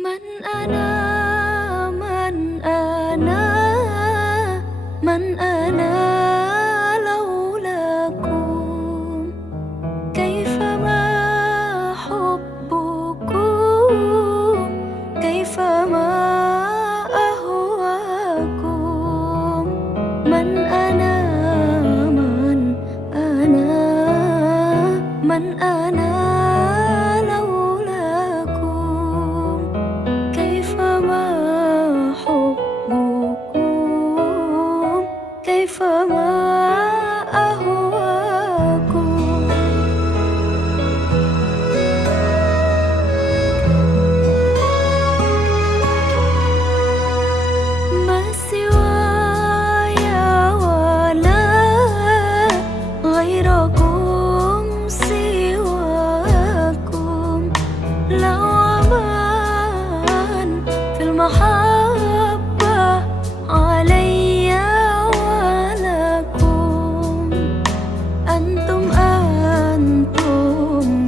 من أنا من أنا من أنا لولاكم كيفما حبكم كيفما أهواكم من أنا من أنا من أنا لولاكم كيفما حبكم كيفما أهواكم ما سواي ولا غيركم سواكم لو أمان في المحبة علي ولكم أنتم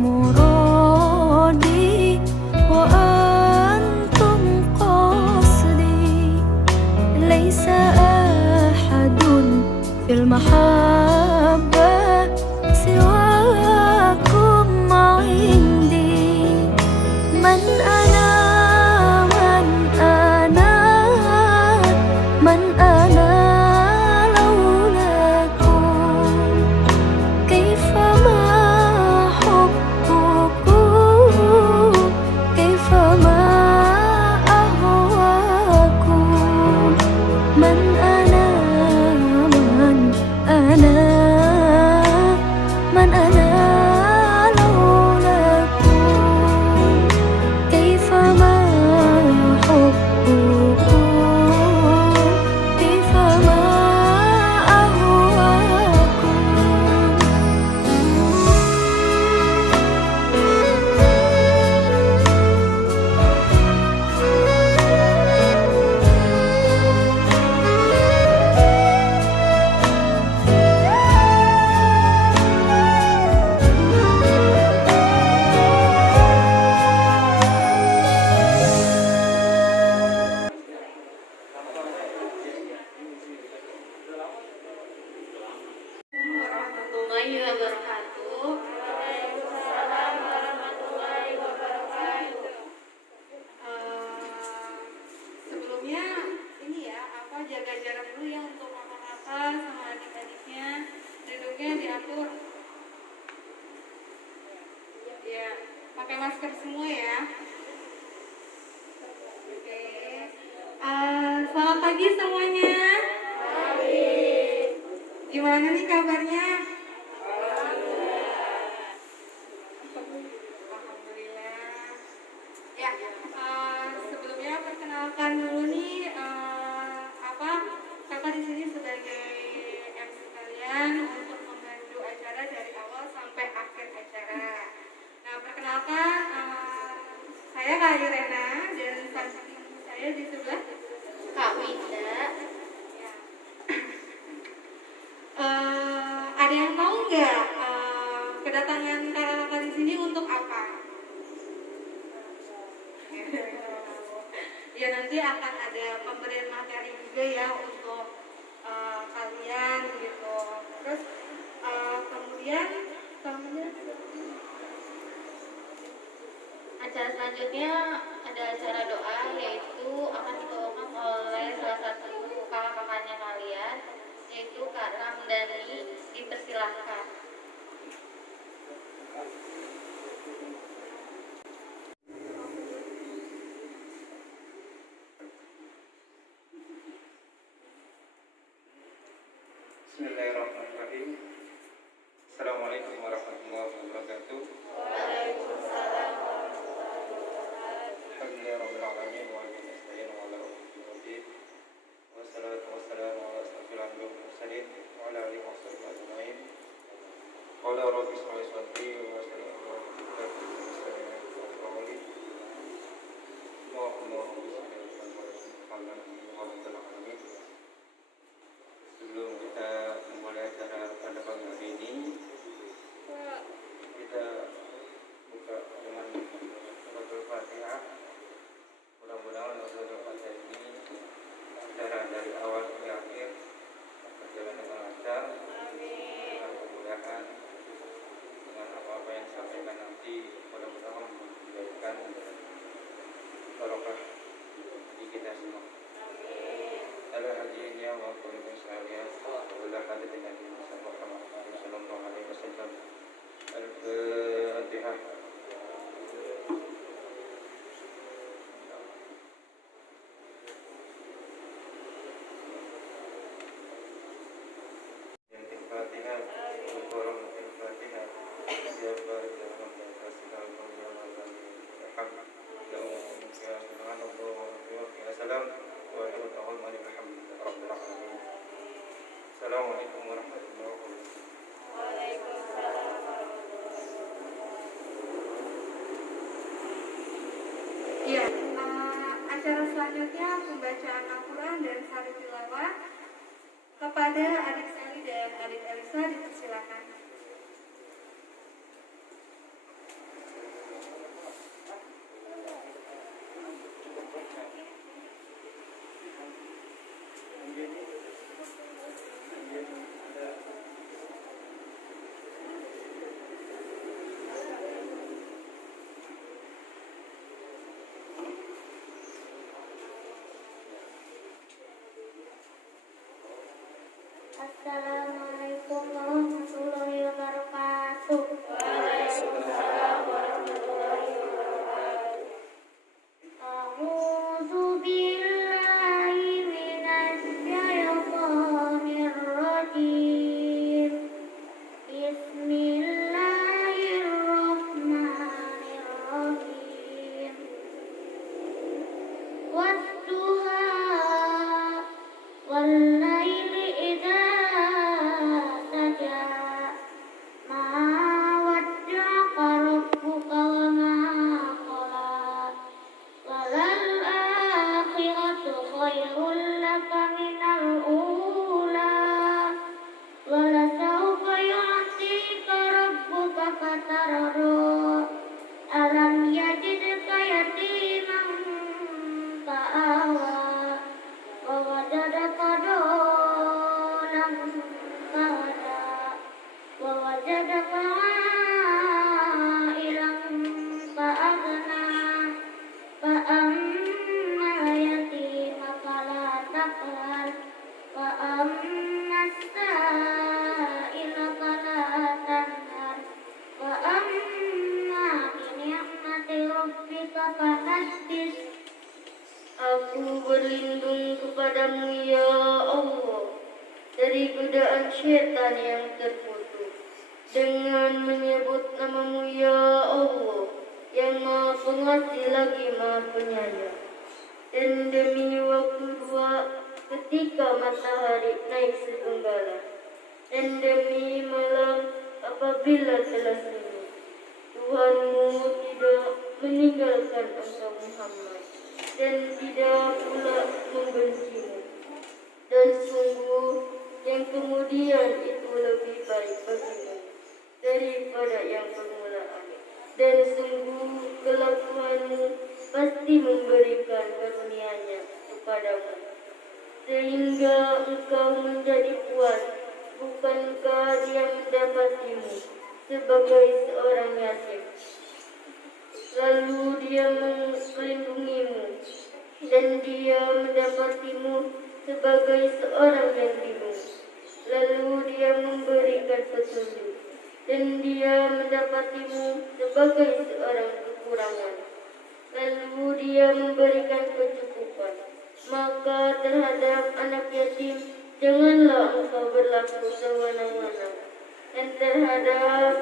مرادي وأنتم قصدي ليس أحد في المحبة سواكم عندي من أنا من أنا من أنا لولاكم كيفما حبكم كيفما أهواكم من أنا من أنا من أنا لولاكم كيفما حبكم كيفما أهواكم Warahmatullahi wabarakatuh. Waalaikumsalam warahmatullahi wabarakatuh. Sebelumnya ini ya, jaga jarak dulu ya untuk kakak-kakak sama adik-adiknya. Duduknya diatur. Ya, pakai masker semua ya. Oke. Selamat pagi semuanya. Gimana nih kabarnya? Alhamdulillah. Ya, sebelumnya perkenalkan dulu nih, kakak di sini sebagai MC kalian untuk membantu acara dari awal sampai akhir acara. Nah, perkenalkan, saya Kak Irena dan samping saya di sebelah Kak Winda. Ada yang tahu nggak kedatangan kakak-kakak di sini untuk apa? Ya nanti akan ada pemberian materi juga ya untuk kalian gitu. Terus kemudian acara selanjutnya ada acara doa, yaitu akan dibawakan oleh salah satu kakak-kakaknya kalian, yaitu Kak Ramdhani. Dipersilahkan. Bismillahirrahmanirrahim. Assalamualaikum warahmatullahi wabarakatuh. Waalaikumsalam. Alhamdulillahirabbil alamin wa bihi nasta'in wa ala rabbih. Wassalatu wassalamu ala asyrofil anbiya'i wal mursalin wa ala alihi wa sahbihi ajma'in. Qala rabbi shrah li sadri wa yassir li amri Sebelum kita memulai acara pada pagi hari ini, kita buka dengan suratul Fatihah. والسلام وآخر دعوانا أن الحمد لله رب العالمين. السلام عليكم ورحمة الله وبركاته. Iya, acara selanjutnya pembacaan Al-Quran dan sari tilawah kepada adik Sally dan adik Elisa dipersilakan. Assalamualaikum warahmatullahi wabarakatuh. A'udzu billahi minasy syaithanir rajim. Bismillahirrahmanirrahim. Wadduha wal laili idza saja. Ma wadda'aka rabbuka wa ma qala. Walal akhiratu khairul laka minal ula. Walasawfa yu'tika rabbuka fatarda. Alam yajidka yatiman fa'awa. Wa wajadaka dhalan fahada. Wa wajadaka 'ailan fa'aghna. Fa amma yatima fala taqhar. Wa amma as-sa'ila fala tanhar. Wa amma bi ni'mati rabbika fahaddits. Aku berlindung kepadamu ya Allah dari godaan syaitan yang terkutuk dengan menyebut namamu ya Allah yang maha pengasih lagi maha penyayang. Dan demi waktu dua ketika matahari naik sepenggalan, dan demi malam apabila telah sunyi, Tuhanmu tidak meninggalkan engkau Muhammad dan tidak pula membencimu. Dan sungguh yang kemudian itu lebih baik bagimu daripada yang permulaan. Dan sungguh kelak Tuhanmu pasti memberikan karunia-Nya kepadamu sehingga engkau menjadi puas. Bukankah Dia mendapatimu sebagai seorang yatim, lalu Dia melindungimu, dan Dia mendapatimu sebagai seorang yang bingung, lalu Dia memberikan petunjuk, dan Dia mendapatimu sebagai seorang kekurangan, lalu Dia memberikan kecukupan. Maka terhadap anak yatim janganlah engkau berlaku sewenang-wenang, dan terhadap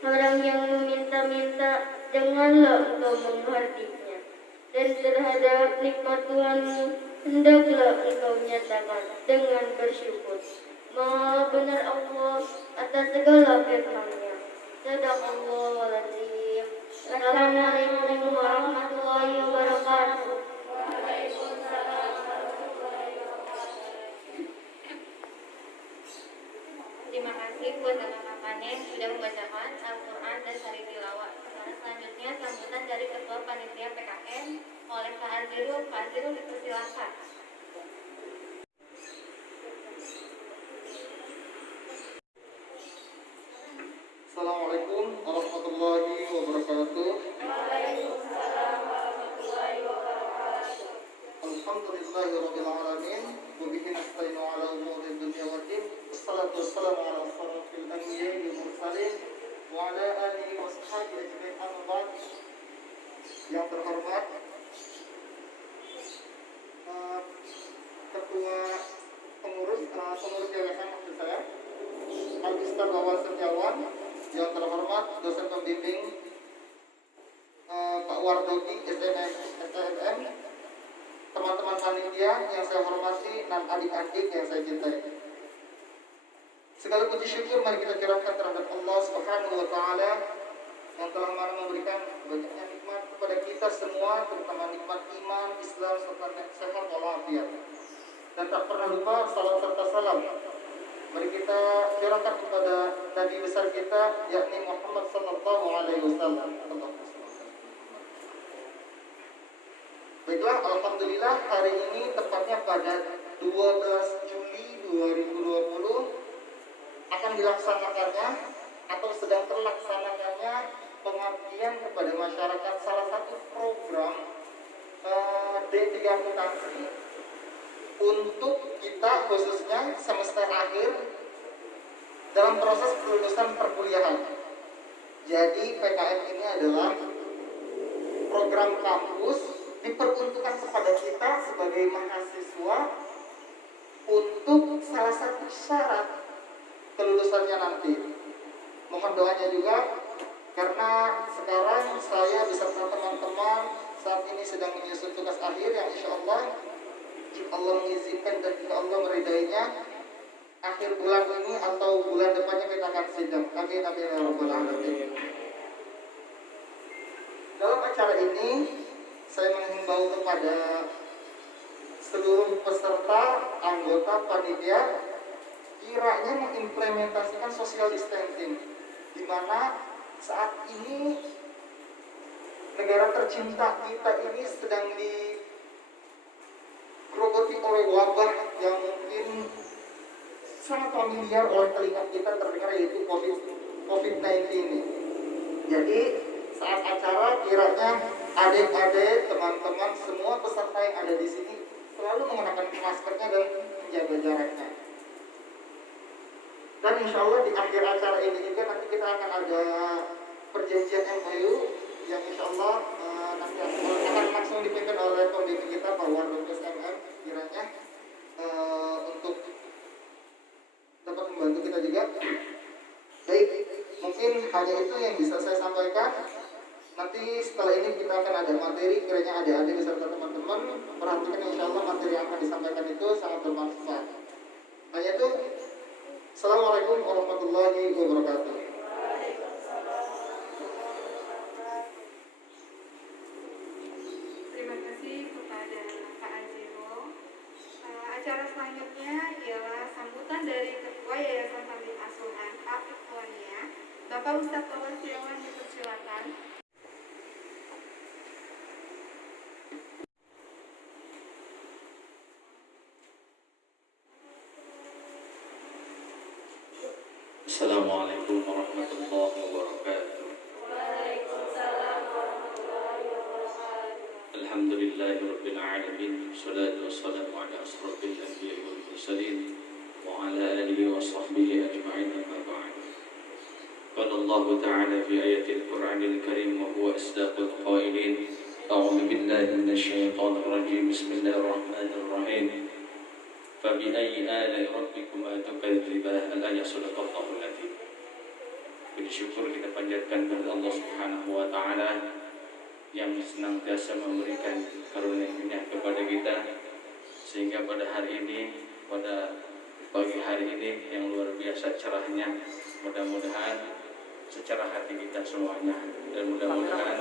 orang yang meminta-minta janganlah engkau menghardiknya, dan terhadap nikmat Tuhanmu hendaklah engkau nyatakan dengan bersyukur. Maha benar Allah atas segala firman-Nya. Shadaqallahul azim. Assalamualaikum warahmatullahi wabarakatuh. Terima kasih buat kakak-kakaknya yang sudah membacakan Al-Quran dan sari tilawah. Selanjutnya sambutan dari Ketua Panitia PKN oleh Pak Azirul. Pak Azirul dipersilakan. Assalamualaikum warahmatullahi wabarakatuh. Alhamdulillahirabbil alamin wa bihi nasta'inu ala umuri dunya waddin. Wassalatu wassalamu ala asyrafil anbiya'i wal mursalin wa ala alihi wa sahbihi ajma'in. Amma ba'd. Yang terhormat Ketua Pengurus Yayasan maksud saya Al-Ustaz Wawan Setiawan, yang terhormat dosen pembimbing Pak Wardogi SMM, teman-teman panitia yang saya hormati dan adik-adik yang saya cintai. Segala puji syukur mari kita curahkan terhadap Allah Subhanahu wa taala yang telah memberikan banyaknya nikmat kepada kita semua, terutama nikmat iman, Islam serta sehat walafiat. Dan tak pernah lupa salam serta salam mari kita curahkan kepada Nabi besar kita yakni Muhammad sallallahu alaihi wasallam. Baiklah, alhamdulillah hari ini tepatnya pada 12 Juli 2020 akan dilaksanakannya atau sedang terlaksanakannya pengabdian kepada masyarakat, salah satu program D3 akuntansi untuk kita khususnya semester akhir dalam proses kelulusan perkuliahan. Jadi PKM ini adalah program kampus diperuntukkan kepada kita sebagai mahasiswa untuk salah satu syarat kelulusannya nanti. Mohon doanya juga karena sekarang saya beserta teman-teman saat ini sedang menyusun tugas akhir yang insya Allah jika Allah mengizinkan dan jika Allah meridainya akhir bulan ini atau bulan depannya kita akan sidang. Amin amin ya rabbal alamin. Dalam acara ini saya menghimbau kepada seluruh peserta anggota panitia kiranya mengimplementasikan social distancing, di mana saat ini negara tercinta kita ini sedang digerogoti oleh wabah yang mungkin sangat familiar oleh telinga kita terdengar, yaitu COVID-19 ini. Jadi saat acara kiranya adik-adik, teman-teman, semua peserta yang ada di sini selalu mengenakan maskernya dan menjaga jaraknya. Dan insya Allah di akhir acara ini juga nanti kita akan ada perjanjian MOU yang insya Allah nanti akan langsung dipimpin oleh pembimbing kita Pak Wardus MM kiranya untuk dapat membantu kita juga. Baik, mungkin hanya itu yang bisa saya sampaikan. Nanti setelah ini kita akan ada materi, kiranya adik-adik beserta teman-teman perhatikan, insya Allah materi yang akan disampaikan itu sangat bermanfaat. Hanya itu. Assalamualaikum warahmatullahi wabarakatuh. Terima kasih kepada Pak Aziro. Acara selanjutnya ialah sambutan dari Ketua Yayasan Tabligh Asuhan Al-Ikhwaniyah, Bapak Ustadz Towan Setiawan, dipersilakan. Assalamualaikum warahmatullahi wabarakatuh. Alhamdulillahi rabbil alamin. Salatu wassalamu ala asrafil anbiya'i wal mursalin wa ala alihi wa sahbihi ajma'in, amma ba'd. Qala Allah ta'ala fi ayatil Qur'anil Karim wa huwa asdaqul qailin. A'udzu billahi minasy syaithanir rajim. Bismillahirrahmanirrahim. فَبِأَيِّ آلَاءِ رَبِّكُمَا تُكَذِّبَانِ. Al-ayat sadaqallahul adzim. Puji syukur kita panjatkan kepada Allah Subhanahu wa taala yang senantiasa memberikan karunia-Nya kepada kita sehingga pada hari ini, pada pagi hari ini yang luar biasa cerahnya, mudah-mudahan secara hati kita semuanya dan mudah-mudahan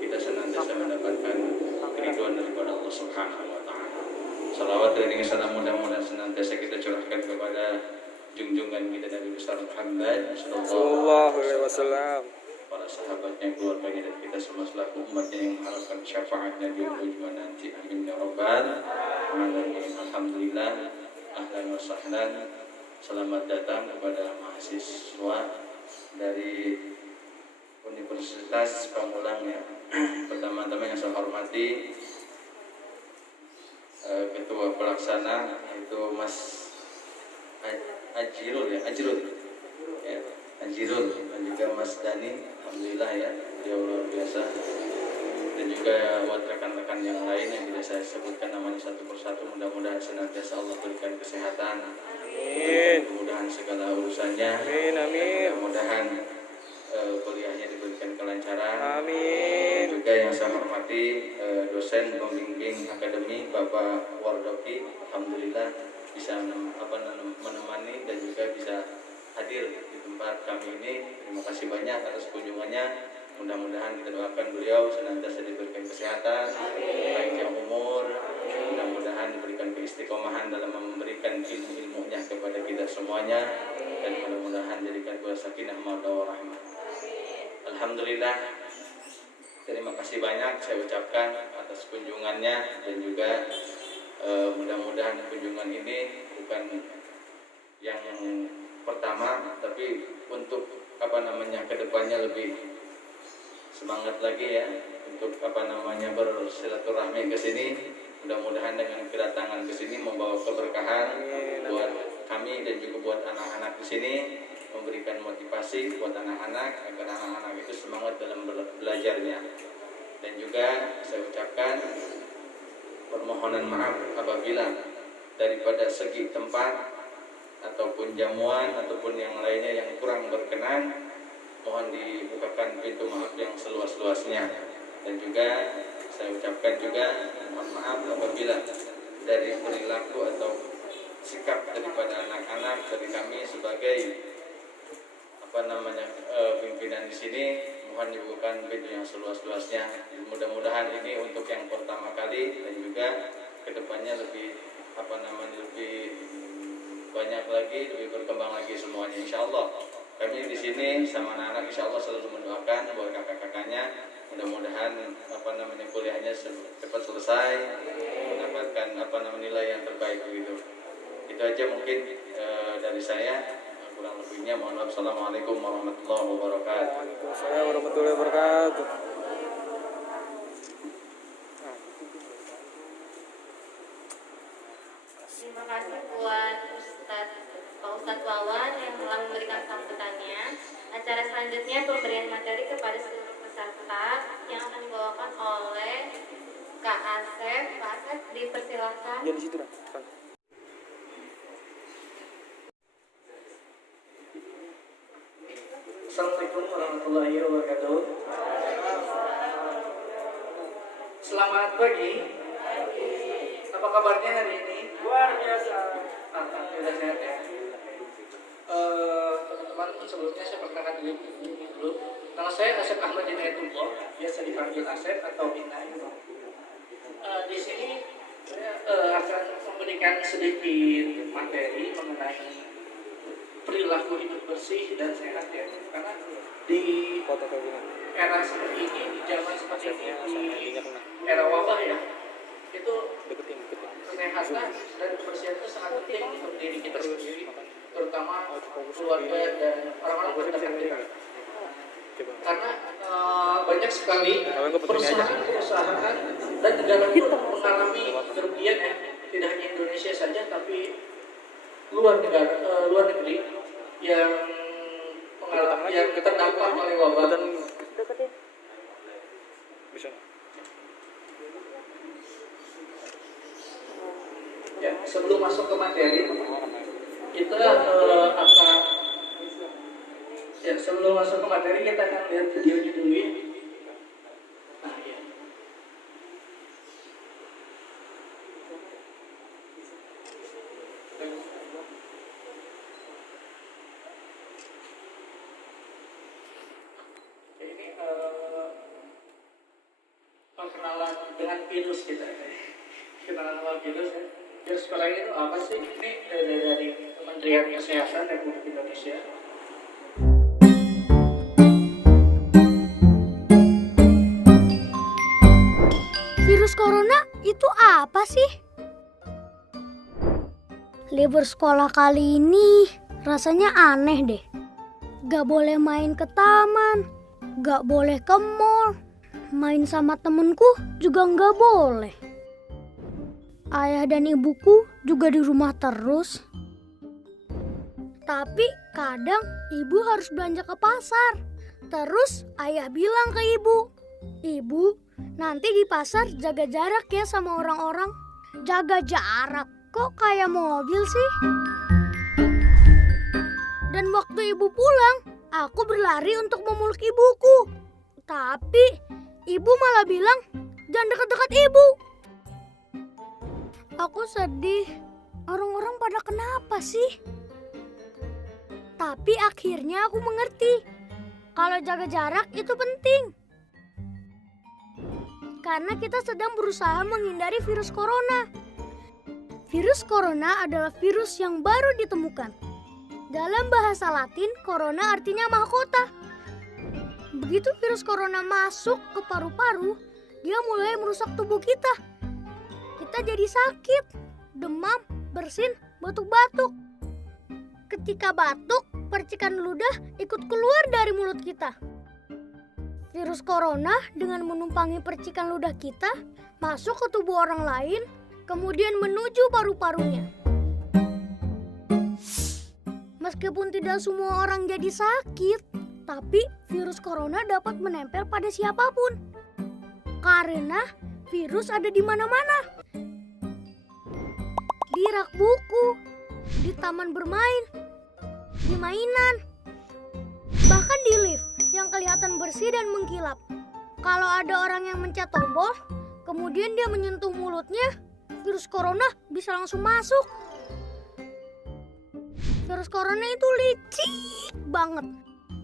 kita senantiasa mendapatkan keridhaan daripada Allah Subhanahu wa taala. Salawat dan salam mudah-mudahan senantiasa kita curahkan kepada junjungan kita Nabi besar Muhammad sallallahu alaihi wasallam, para sahabatnya, keluarganya, dan kita semua selaku umatnya yang mengharapkan syafaatnya di ujung nanti. Amin ya rabbal alamin. Alhamdulillah, ahlan wa sahlan. Selamat datang kepada mahasiswa dari Universitas Pamulang ya. Pertama-tama yang saya hormati Ketua Pelaksana itu Mas Ajirul ya, Ajirul dan juga Mas Dani, alhamdulillah ya, dia luar biasa, dan juga buat rekan-rekan yang lain yang tidak saya sebutkan namanya satu persatu. Mudah-mudahan senantiasa Allah berikan kesehatan, amin. Mudah-mudahan segala urusannya, amin, amin. Mudah-mudahan kuliahnya diberikan kelancaran. Amin. Juga yang saya hormati dosen pembimbing akademi Bapak Wardoki, alhamdulillah bisa menemani dan juga bisa hadir di tempat kami ini. Terima kasih banyak atas kunjungannya. Mudah-mudahan kita doakan beliau senantiasa diberikan kesehatan, panjang umur, mudah-mudahan diberikan keistiqomahan dalam memberikan ilmu-ilmunya kepada kita semuanya, dan mudah-mudahan jadikan dua sakinah mawaddah warahmah. Alhamdulillah, terima kasih banyak saya ucapkan atas kunjungannya, dan juga mudah-mudahan kunjungan ini bukan yang pertama, tapi untuk kedepannya lebih semangat lagi ya untuk bersilaturahmi ke sini. Mudah-mudahan dengan kedatangan ke sini membawa keberkahan buat kami dan juga buat anak-anak di sini, memberikan motivasi buat anak-anak agar anak-anak itu semangat dalam belajarnya. Dan juga saya ucapkan permohonan maaf apabila daripada segi tempat ataupun jamuan ataupun yang lainnya yang kurang berkenan, mohon dibukakan pintu maaf yang seluas-luasnya. Dan juga saya ucapkan juga mohon maaf apabila dari perilaku atau sikap daripada anak-anak dari kami sebagai pimpinan di sini, mohon dibukakan pintu yang seluas-luasnya. Mudah-mudahan ini untuk yang pertama kali, dan juga kedepannya lebih lebih banyak lagi, lebih berkembang lagi semuanya, insyaallah. Kami di sini sama anak-anak insyaallah selalu mendoakan buat kakak-kakaknya, mudah-mudahan kuliahnya cepat selesai, mendapatkan nilai yang terbaik begitu. Itu aja mungkin dari saya. Kurang lebihnya mohon maaf. Assalamualaikum warahmatullahi wabarakatuh. Waalaikumsalam warahmatullahi wabarakatuh. Terima kasih buat Pak Ustadz Wawan yang telah memberikan sambutannya. Acara selanjutnya pemberian materi kepada seluruh peserta yang akan dibawakan oleh Kak Asep. Pak Asep dipersilakan. Ya di situ dah. Assalamualaikum warahmatullahi wabarakatuh. Selamat pagi. Apa kabarnya hari ini? Luar biasa. Alhamdulillah sehat ya. Teman-teman, sebelumnya saya perkenalkan diri dulu. Nama saya Asep Ahmad Inayatullah, biasa dipanggil Asep atau Inay. Di sini saya akan memberikan sedikit materi mengenai perilaku hidup bersih dan sehat ya, karena di era seperti ini, di zaman seperti ini, di era wabah ya, itu kesehatan dan kebersihan itu sangat penting untuk diri kita sendiri, terutama keluarga dan orang-orang terdekat kita. Karena banyak sekali perusahaan-perusahaan dan negara pun mengalami kerugian ya, tidak hanya Indonesia saja tapi luar negeri yang terdampak oleh wabah. Ya, sebelum masuk ke materi, kita akan lihat videonya dulu ya. Nah, ya. Ini perkenalan dengan virus kita. Kenalan sama virus ya. Virus corona itu apa sih? Ini dari Kementerian Kesehatan Republik Indonesia. Virus corona itu apa sih? Libur sekolah kali ini rasanya aneh deh. Gak boleh main ke taman, gak boleh ke mall, main sama temenku juga gak boleh. Ayah dan ibuku juga di rumah terus. Tapi kadang ibu harus belanja ke pasar. Terus ayah bilang ke ibu, "Ibu, nanti di pasar jaga jarak ya sama orang-orang." Jaga jarak? Kok kayak mobil sih? Dan waktu ibu pulang, Aku berlari untuk memeluk ibuku. Tapi ibu malah bilang, jangan dekat-dekat ibu. Aku sedih. Orang-orang pada kenapa sih? Tapi akhirnya aku mengerti. Kalau jaga jarak itu penting. Karena kita sedang berusaha menghindari virus corona. Virus corona adalah virus yang baru ditemukan. Dalam bahasa Latin, corona artinya mahkota. Begitu virus corona masuk ke paru-paru, dia mulai merusak tubuh kita. Kita jadi sakit, demam, bersin, batuk-batuk. Ketika batuk, percikan ludah ikut keluar dari mulut kita. Virus corona dengan menumpangi percikan ludah kita masuk ke tubuh orang lain, kemudian menuju paru-parunya. Meskipun tidak semua orang jadi sakit, tapi virus corona dapat menempel pada siapapun. Karena virus ada di mana-mana. Di rak buku, di taman bermain, di mainan, bahkan di lift yang kelihatan bersih dan mengkilap. Kalau ada orang yang mencet tombol, kemudian dia menyentuh mulutnya, virus corona bisa langsung masuk. Virus corona itu licik banget.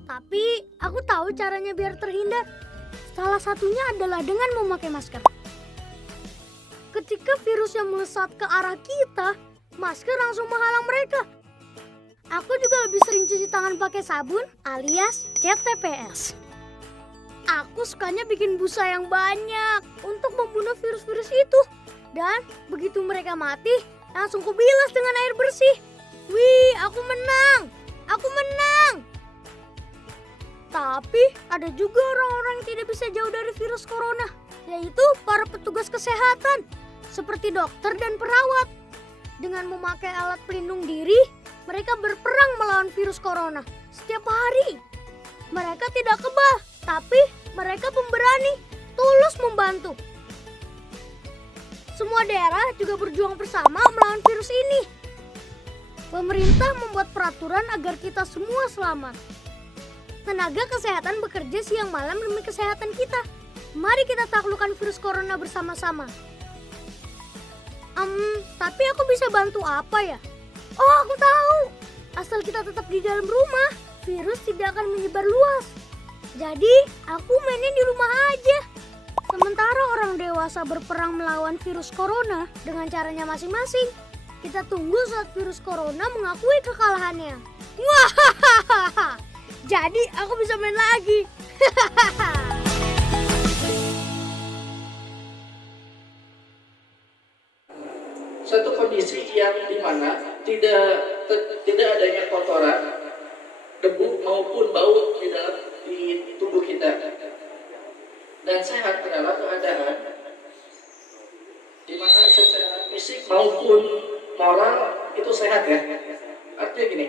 Tapi aku tahu caranya biar terhindar. Salah satunya adalah dengan memakai masker. Ketika virus yang melesat ke arah kita, masker langsung menghalang mereka. Aku juga lebih sering cuci tangan pakai sabun alias CTPS. Aku sukanya bikin busa yang banyak untuk membunuh virus-virus itu. Dan begitu mereka mati, langsung kubilas dengan air bersih. Wih, aku menang! Aku menang! Tapi ada juga orang-orang yang tidak bisa jauh dari virus corona, yaitu para petugas kesehatan, seperti dokter dan perawat. Dengan memakai alat pelindung diri, mereka berperang melawan virus corona setiap hari. Mereka tidak kebal, tapi mereka pemberani, tulus membantu. Semua daerah juga berjuang bersama melawan virus ini. Pemerintah membuat peraturan agar kita semua selamat. Tenaga kesehatan bekerja siang malam demi kesehatan kita. Mari kita taklukkan virus corona bersama-sama. Tapi aku bisa bantu apa ya? Oh, aku tahu. Asal kita tetap di dalam rumah, virus tidak akan menyebar luas. Jadi, aku mainnya di rumah aja. Sementara orang dewasa berperang melawan virus corona dengan caranya masing-masing. Kita tunggu saat virus corona mengakui kekalahannya. Wah, jadi aku bisa main lagi. Satu kondisi yang dimana tidak adanya kotoran, debu maupun bau di tubuh kita. Dan sehat adalah keadaan dimana secara fisik maupun moral itu sehat ya. Artinya gini,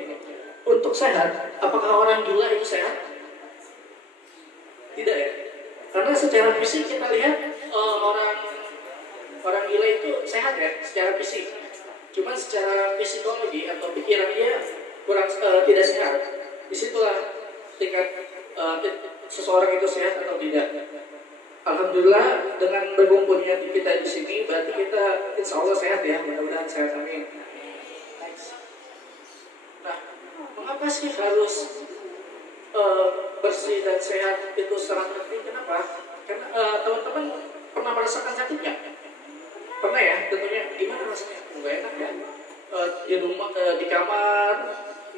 untuk sehat, apakah orang gila itu sehat? Tidak ya. Karena secara fisik kita lihat orang gila itu sehat ya, secara fisik. Cuman secara psikologi atau pikiran dia kurang tidak sehat. Disitulah tingkat seseorang itu sehat atau tidak. Alhamdulillah dengan berkumpulnya kita di sini berarti kita insya Allah sehat ya, mudah-mudahan sehat, amin. Nah, mengapa sih harus bersih dan sehat itu sangat penting? Kenapa? Karena teman-teman pernah merasakan sakitnya? Pernah ya, tentunya. Gimana rasanya? Nggak enak ya. Di rumah, di kamar,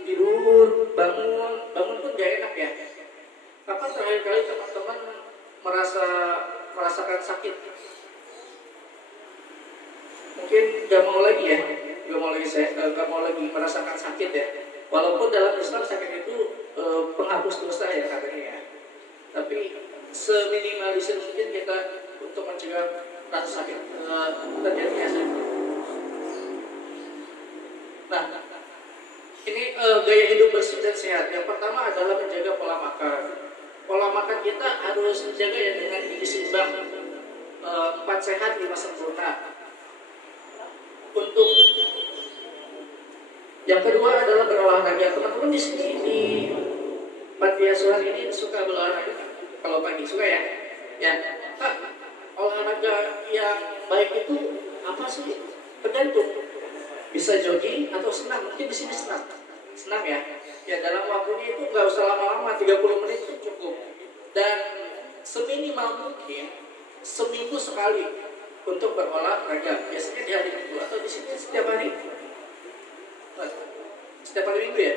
tidur, bangun pun nggak enak ya. Kapan terakhir kali teman-teman merasakan sakit? Mungkin gak mau lagi ya, gak mau lagi merasakan sakit ya. Walaupun dalam Islam sakit itu penghapus dosa ya katanya ya. Tapi seminimalisir mungkin kita untuk mencegah rasa sakit terjadinya sakit. Nah, ini gaya hidup bersih dan sehat. Yang pertama adalah menjaga pola makan. Pola makan kita harus menjaga ya dengan gizi seimbang, 4 sehat 5 sempurna. Untuk yang kedua adalah berolahraga. Teman-teman di sini di panti asuhan ini suka berolahraga? Kalau pagi suka ya? Ya, Pak, olahraga yang baik itu apa sih? Tergantung. Bisa jogging atau senam. Mungkin di sini senam. Senam ya. Ya dalam waktunya itu nggak usah lama-lama, 30 menit itu cukup. Dan seminimal mungkin seminggu sekali untuk berolahraga. Biasanya di hari Minggu atau di sini setiap hari. Setiap hari Minggu ya.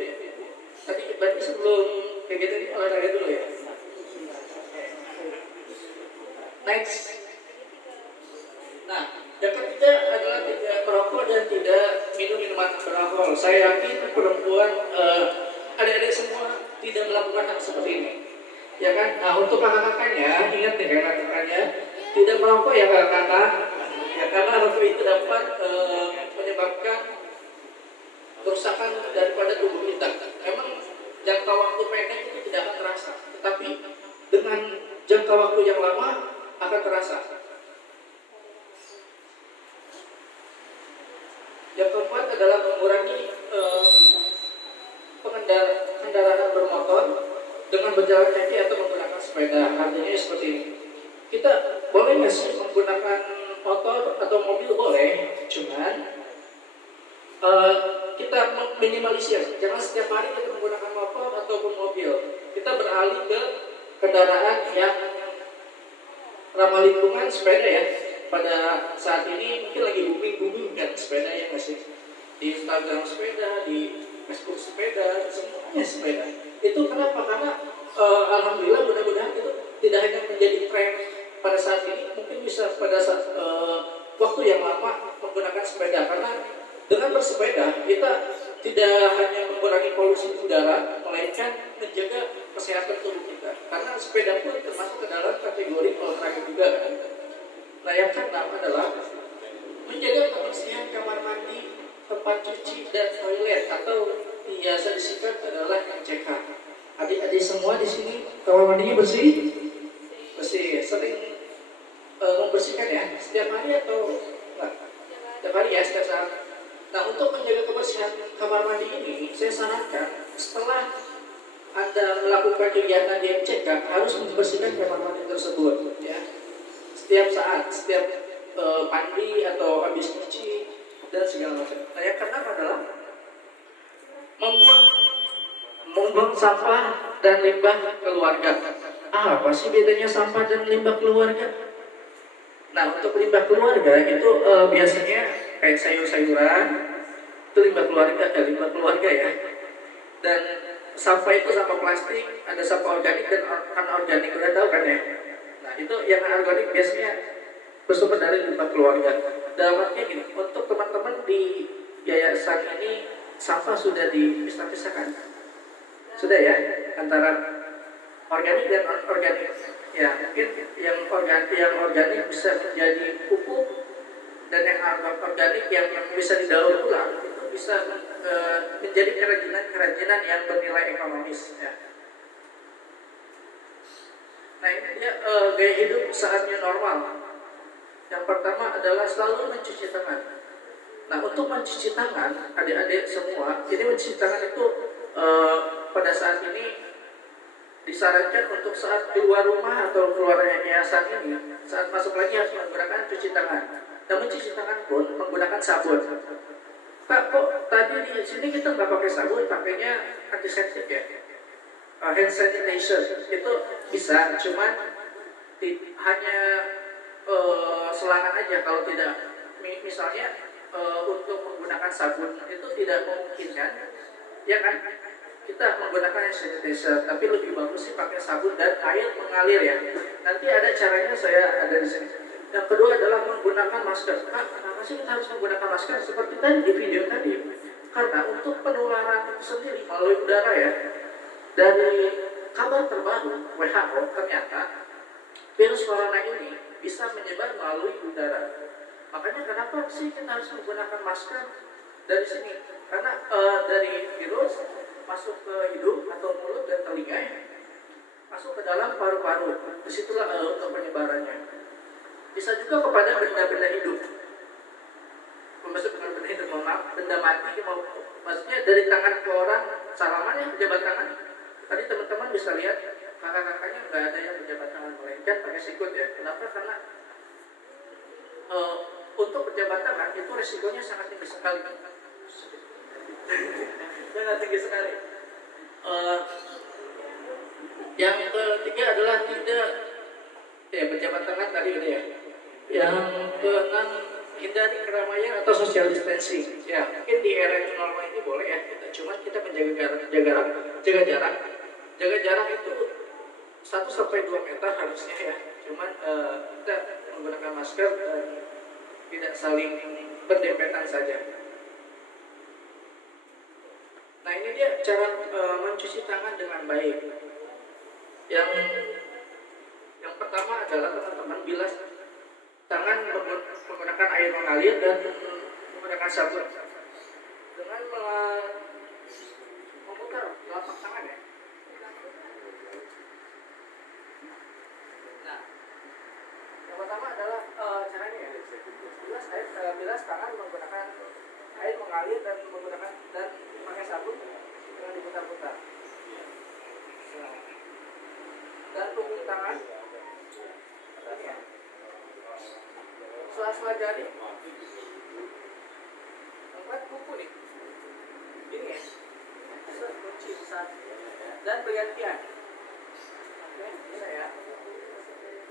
Tadi berarti sebelum kegiatan ini olahraga dulu ya. Next. Nah, yang ketiga adalah tidak merokok dan tidak minum minuman beralkohol. Saya yakin perempuan adik-adik semua tidak melakukan hal seperti ini. Ya kan? Nah, untuk kakak-kakaknya, ingat nih kakak-kakaknya tidak merokok ya kakak-kakak. Ya, karena rokok itu dapat menyebabkan kerusakan daripada tubuh kita. Emang jangka waktu pendek itu tidak akan terasa, tetapi dengan jangka waktu yang lama akan terasa. Yang keempat adalah mengurangi kendaraan bermotor dengan berjalan kaki atau menggunakan sepeda. Artinya seperti ini. Kita boleh nggak sih menggunakan motor atau mobil boleh, cuman kita minimalisir. Jangan setiap hari kita menggunakan motor ataupun mobil. Kita beralih ke kendaraan yang ramah lingkungan, sepeda ya. Pada saat ini mungkin lagi booming kan sepeda ya masih di Instagram sepeda, di Facebook sepeda, semuanya sepeda. Itu kenapa? Karena alhamdulillah mudah-mudahan itu tidak hanya menjadi tren pada saat ini, mungkin bisa pada saat waktu yang lama menggunakan sepeda. Karena dengan bersepeda kita tidak hanya mengurangi polusi udara, melainkan menjaga kesehatan tubuh kita. Karena sepeda pun termasuk ke dalam kategori olahraga juga kan. Nah yang keenam adalah menjaga kebersihan kamar mandi, tempat cuci dan toilet atau biasa disingkat adalah MCK. Adik-adik semua di sini kamar mandinya bersih? Bersih. Sering membersihkan ya? Setiap hari atau enggak? Setiap hari ya, setiap saat. Nah untuk menjaga kebersihan kamar mandi ini, saya sarankan setelah Anda melakukan kegiatan di MCK harus membersihkan kamar mandi tersebut ya. Setiap saat, setiap mandi atau habis cuci dan segala macam. Nah yang keenam adalah membuang sampah dan limbah keluarga. Apa sih bedanya sampah dan limbah keluarga? Nah untuk limbah keluarga itu biasanya kayak sayur-sayuran itu limbah keluarga ya. Dan sampah itu sampah plastik, ada sampah organik dan anorganik, udah tahu kan ya? Nah itu yang anorganik biasanya bersumber dari limbah keluarga. Dalam artinya gini, untuk teman-teman di yayasan ini sampah sudah dipisah-pisahkan, sudah ya antara organik dan anorganik. Ya mungkin yang organik bisa menjadi pupuk dan yang organik yang bisa didaur ulang itu bisa menjadi kerajinan yang bernilai ekonomis ya. Nah ini dia gaya hidup saat new normal. Yang pertama adalah selalu mencuci tangan. Nah untuk mencuci tangan, adik-adik semua, jadi mencuci tangan itu pada saat ini disarankan untuk saat keluar rumah atau keluar yayasan ini, saat masuk lagi harus menggunakan cuci tangan. Dan mencuci tangan pun menggunakan sabun. Pak, kok tadi di sini kita nggak pakai sabun, pakainya antiseptik ya? Hand sanitizer itu bisa, cuman hanya selangan aja. Kalau tidak, misalnya untuk menggunakan sabun itu tidak memungkinkan, ya kan? Kita menggunakan hand sanitizer, tapi lebih bagus sih pakai sabun dan air mengalir ya. Nanti ada caranya, saya ada di sini. Yang kedua adalah menggunakan masker. Pak, kenapa sih kita harus menggunakan masker? Seperti tadi di video tadi, karena untuk penularan itu sendiri melalui udara ya. Dari kabar terbaru WHO ternyata virus corona ini bisa menyebar melalui udara. Makanya kenapa sih kita harus menggunakan masker dari sini? Karena dari virus masuk ke hidung atau mulut dan telinga, masuk ke dalam paru-paru. Disitulah untuk penyebarannya. Bisa juga kepada benda-benda hidup. Maksud dengan benda hidup, maaf, benda mati. Maksudnya dari tangan ke orang, salaman ya, pejabat tangan. tadi teman-teman bisa lihat kakak-kakaknya nggak ada yang berjabat tangan, melainkan pakai sikut ya. Kenapa? Karena untuk berjabat tangan itu resikonya sangat tinggi sekali. Sangat tinggi sekali. Yang ketiga adalah tidak berjabat tangan tadi udah ya. Yang keenam, hindari keramaian atau social distancing. Ya, mungkin di era yang normal ini boleh ya. Cuma kita menjaga jarak itu 1-2 meter harusnya ya. Cuman kita menggunakan masker dan tidak saling berdempetan saja. Nah ini dia cara mencuci tangan dengan baik. Yang pertama adalah teman-teman bilas tangan menggunakan air mengalir dan menggunakan sabun dengan memutar telapak tangan ya. Nah, yang pertama adalah caranya ya, bilas tangan menggunakan air mengalir dan pakai sabun dengan diputar-putar. Dan tubuh tangan ya. Sela-sela jari tempat kuku nih ini ya, kunci besar dan bergantian. Oke, bisa ya.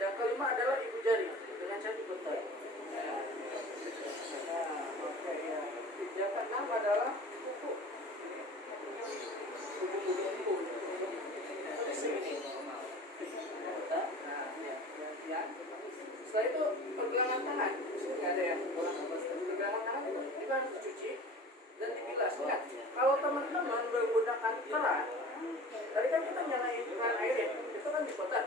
Yang kelima adalah ibu jari dengan cara diputar. Oke ya. Yang keenam adalah kuku. Kuku. Ini normal. Setelah itu pergelangan tangan, di sini nggak ada ya. Pergelangan tangan itu harus dicuci dan dibilas. Ingat, kalau teman-teman menggunakan keran, tadi kan kita nyalain keran air ya, itu kan diputar.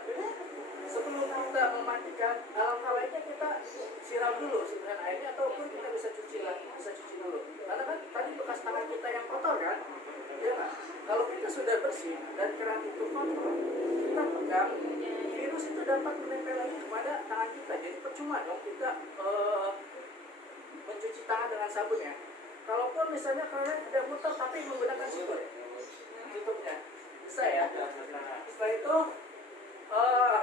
Sebelum kita mematikan, alangkah baiknya kita siram dulu siram airnya, ataupun kita bisa cuci dulu. Karena kan tadi bekas tangan kita yang kotor kan, ya kan? Kalau kita sudah bersih dan keran itu kotor, kita pegang, virus itu dapat menempel lagi kepada tangan kita. Jadi percuma dong kita mencuci tangan dengan sabun ya. Kalaupun misalnya kalian tidak muter tapi menggunakan sikut, tutupnya bisa ya. Setelah itu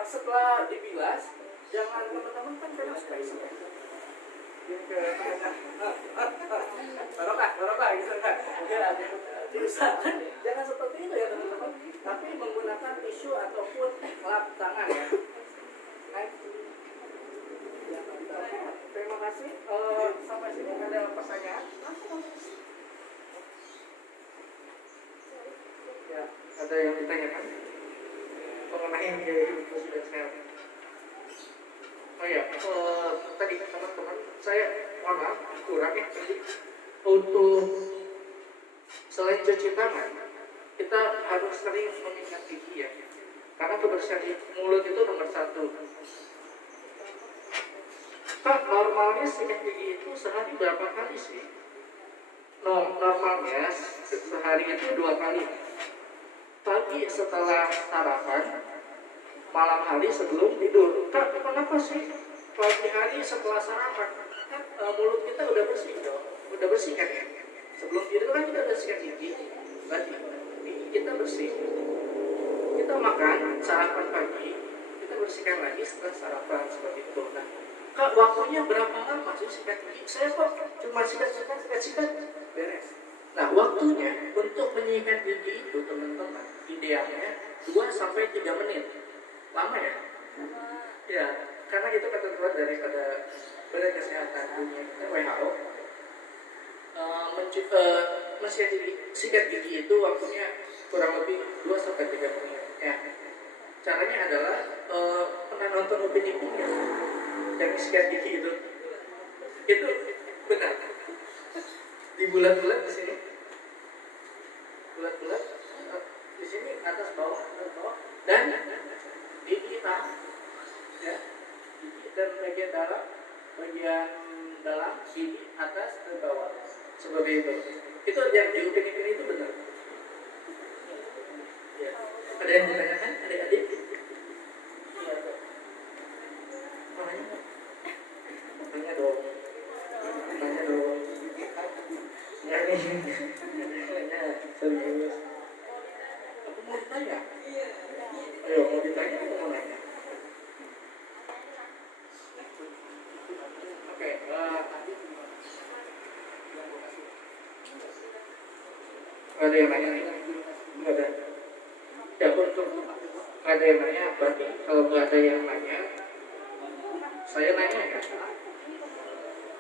setelah dibilas, jangan teman-teman kan kadang suka isi ya. Barokah gitu kan. Ya, diusahakan jangan seperti itu ya teman-teman, tapi menggunakan tisu ataupun lap tangan ya. Terima kasih. Sampai sini ada pertanyaan? Ya, ada yang ditanyakan mengenai gaya hidup bersih dan sehat. Oh ya, tadi teman-teman saya mohon maaf kurang ya tadi untuk selain cuci tangan kita harus sering menyikat gigi ya, karena kebersihan mulut itu nomor 1. Kak, normalnya sikat gigi itu sehari berapa kali sih? Normalnya sehari itu 2 kali. Pagi setelah sarapan, malam hari sebelum tidur. Kak, kenapa sih pagi hari setelah sarapan? Kan mulut kita udah bersih kan ya? Sebelum tidur kan kita udah sikat gigi, berarti kita bersih. Kita makan sarapan pagi, kita bersihkan lagi setelah sarapan seperti itu. Nah, Kak, waktunya berapa lama sih sikat gigi? Saya kok cuma sikat beres. Nah, waktunya untuk menyikat gigi itu teman-teman idealnya 2-3 menit. Lama ya? Ya, karena itu ketentuan daripada Badan Kesehatan Dunia kita WHO. Sikat gigi itu waktunya kurang lebih 2-3 menit. Ya. Caranya adalah pernah nonton Upin Ipin ya? Yang sikat gigi itu benar. Di bulat-bulat di sini, bulat-bulat di sini atas bawah dan di kita ya, gigi dan bagian dalam sini atas dan bawah seperti itu. Itu yang di Upin Ipin itu benar. Ya. Ada yang ditanyakan adik-adik? Iya. Tanya dong. Ya ini serius. Aku mau tanya. Nggak ada yang nanya? Nggak ada. Ya untuk nggak ada yang nanya, berarti kalau nggak ada yang nanya, saya nanya ya.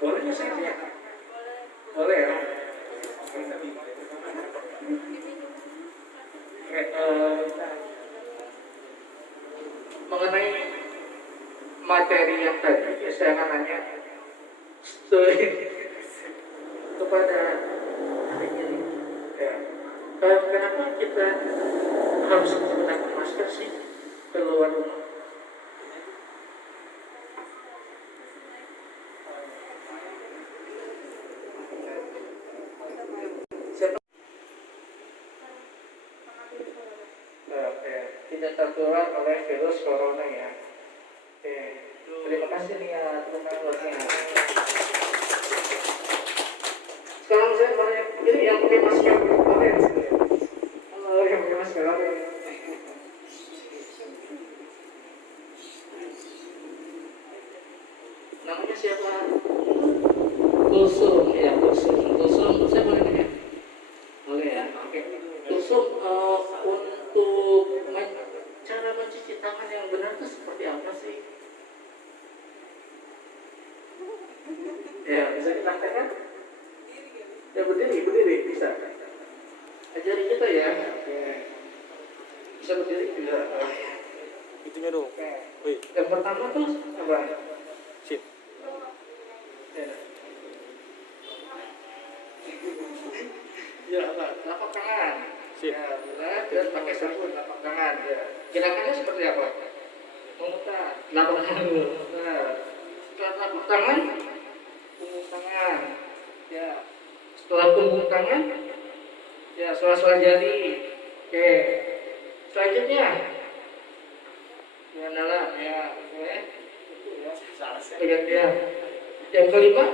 Boleh nggak saya nanya? Boleh ya. Oke, mengenai materi yang tadi, saya akan nanya kepada ya, kenapa kita harus menggunakan masker sih keluar rumah? Siapa? Tidak tertular oleh virus corona ya. Oke, terima kasih nih ya teman-teman. Sekarang saya banyak ini yang pakai masker orange. Yang pakai masker orange. Namanya siapa? Kulsum ya, Kulsum. Kulsum, saya boleh nanya? Boleh ya. Oke. Kulsum, untuk cara mencuci tangan yang benar itu seperti apa sih? Ya, bisa dipraktekkan? Ya berdiri bisa. Ajari kita ya. Bisa berdiri juga. Itunya dong. Wih, Yang pertama tuh apa? sip. Ya apa? Telapak tangan. Sip. Ya, benar. Dan pakai sabun telapak tangan. Ya. Gerakannya seperti apa? Memutar. Telapak tangan dulu. Nah, setelah telapak tangan, punggung tangan. Ya. Setelah punggung tangan, ya sela-sela jari. Oke. Selanjutnya, adalah ya, oke. Itu ya. Yang kelima,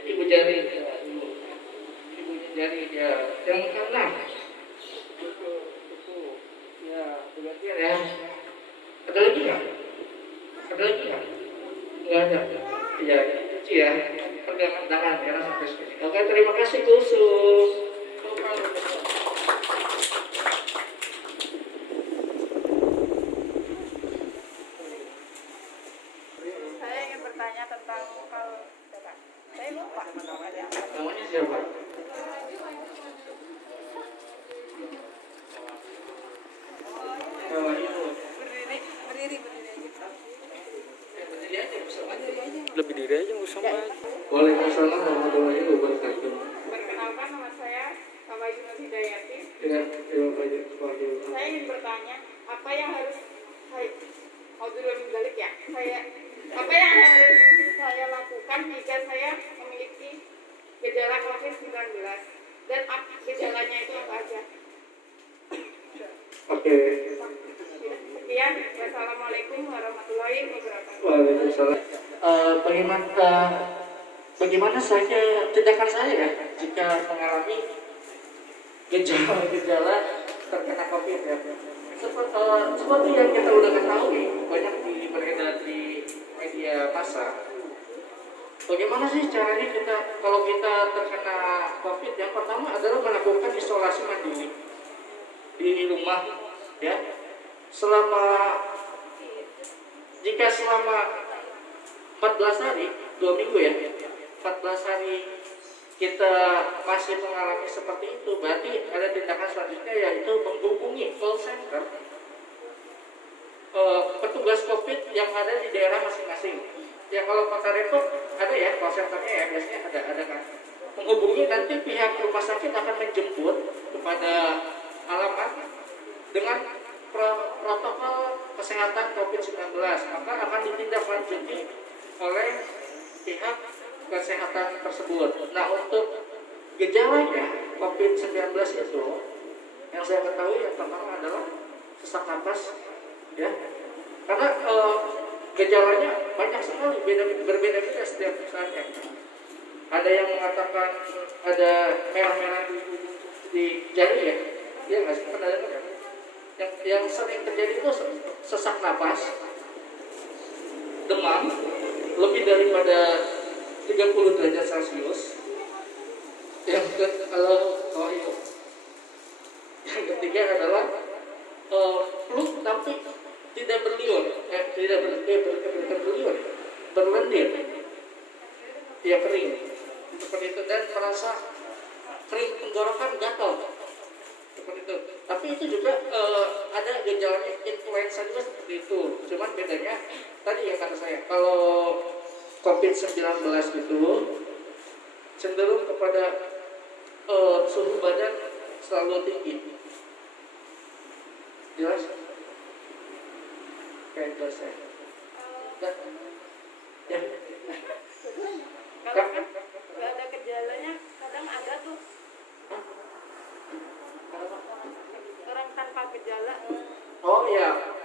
ibu jari. Ya, ibu jari ya. Yang keenam, ya, bergantian ya. Ada lagi nggak? Ada lagi nggak? Nggak ada. Ya, cuci ya. Pegangan tangan ya sampai sini. Oke, terima kasih Kulsum. Saya ingin bertanya tentang saya lupa namanya. Namanya siapa? Berdiri aja. Lebih diri aja nggak usah maju. Waalaikumsalam warahmatullahi wabarakatuh. Perkenalkan, nama saya Bapak Yunus Hidayati. Ya, terima kasih. Saya ingin bertanya, apa yang harus saya lakukan jika saya memiliki gejala COVID-19 dan gejalanya itu apa aja? Oke. Sekian, wassalamualaikum warahmatullahi wabarakatuh. Waalaikumsalam. Bagaimana saja tindakan saya ya jika mengalami gejala terkena COVID ya? Seperti yang kita udah ketahui, banyak beredar di media massa. Bagaimana sih caranya kita kalau kita terkena COVID? Yang pertama adalah melakukan isolasi mandiri di rumah, ya. Jika selama 14 hari, 2 minggu ya, 14 hari kita masih mengalami seperti itu, berarti ada tindakan selanjutnya yaitu menghubungi call center petugas COVID yang ada di daerah masing-masing. Ya kalau Kota Depok ada ya call centernya ya, biasanya ada kan. Menghubungi, nanti pihak rumah sakit akan menjemput kepada alamat dengan protokol kesehatan COVID-19, maka akan ditindaklanjuti oleh pihak kesehatan tersebut. Nah, untuk gejalanya COVID-19 itu yang saya ketahui yang pertama adalah sesak napas, ya, karena gejalanya banyak sekali, berbeda-beda setiap saatnya. Ada yang mengatakan ada merah-merah di jari ya, dia nggak sih pernah dengar ya? Yang sering terjadi itu sesak napas, demam lebih daripada 30 derajat Celcius. Yang kalau Yang ketiga adalah flu tapi tidak berliur, berlendir, ya kering, seperti itu, dan merasa kering tenggorokan, gatal, seperti itu. Tapi itu juga ada gejalanya influenza juga seperti itu. Cuman bedanya tadi yang kata saya, kalau COVID-19 itu cenderung kepada suhu badan selalu tinggi. Jelas? Kayak jelas ya. Ya. Kalau kan nggak ada gejalanya, kadang ada tuh orang tanpa gejala. Oh iya,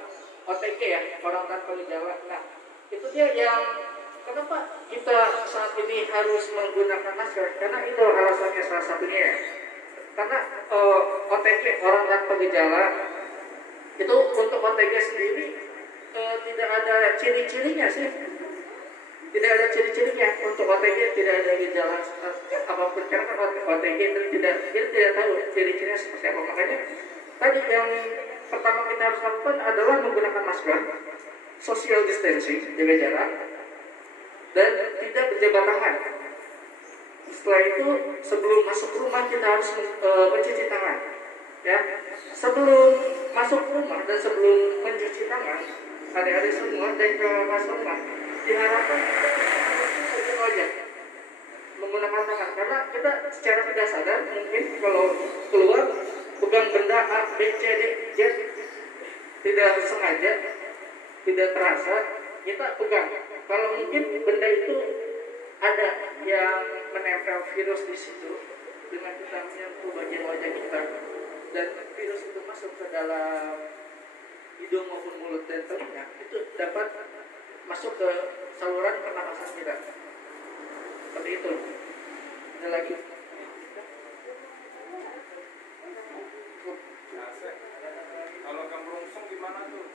OTG ya, orang tanpa gejala. Nah, itu dia yang kenapa kita saat ini harus menggunakan masker? Karena itu alasannya salah satunya. Karena OTG, orang tanpa gejala, itu untuk OTG sendiri tidak ada ciri-cirinya sih. Tidak ada ciri-cirinya untuk OTG, tidak ada gejala apapun. Karena OTG itu tidak tahu ciri-cirinya seperti apa. Makanya tadi yang pertama kita harus lakukan adalah menggunakan masker, social distancing, jaga jarak, dan tidak berjabat tangan. Setelah itu sebelum masuk rumah kita harus mencuci tangan. Ya, sebelum masuk rumah dan sebelum mencuci tangan, adik-adik semua dan ke masuk rumah diharapkan kita wajah menggunakan tangan, karena kita secara tidak sadar mungkin kalau keluar pegang benda A, B, C, D, Z, tidak sengaja, tidak terasa kita pegang. Kalau mungkin benda itu ada yang menempel virus di situ, dengan kita menyentuh bagian wajah kita dan virus itu masuk ke dalam hidung maupun mulut dan telinga, itu dapat masuk ke saluran pernapasan kita. Seperti itu. Ada lagi. Kalau kemerungsung gimana tuh?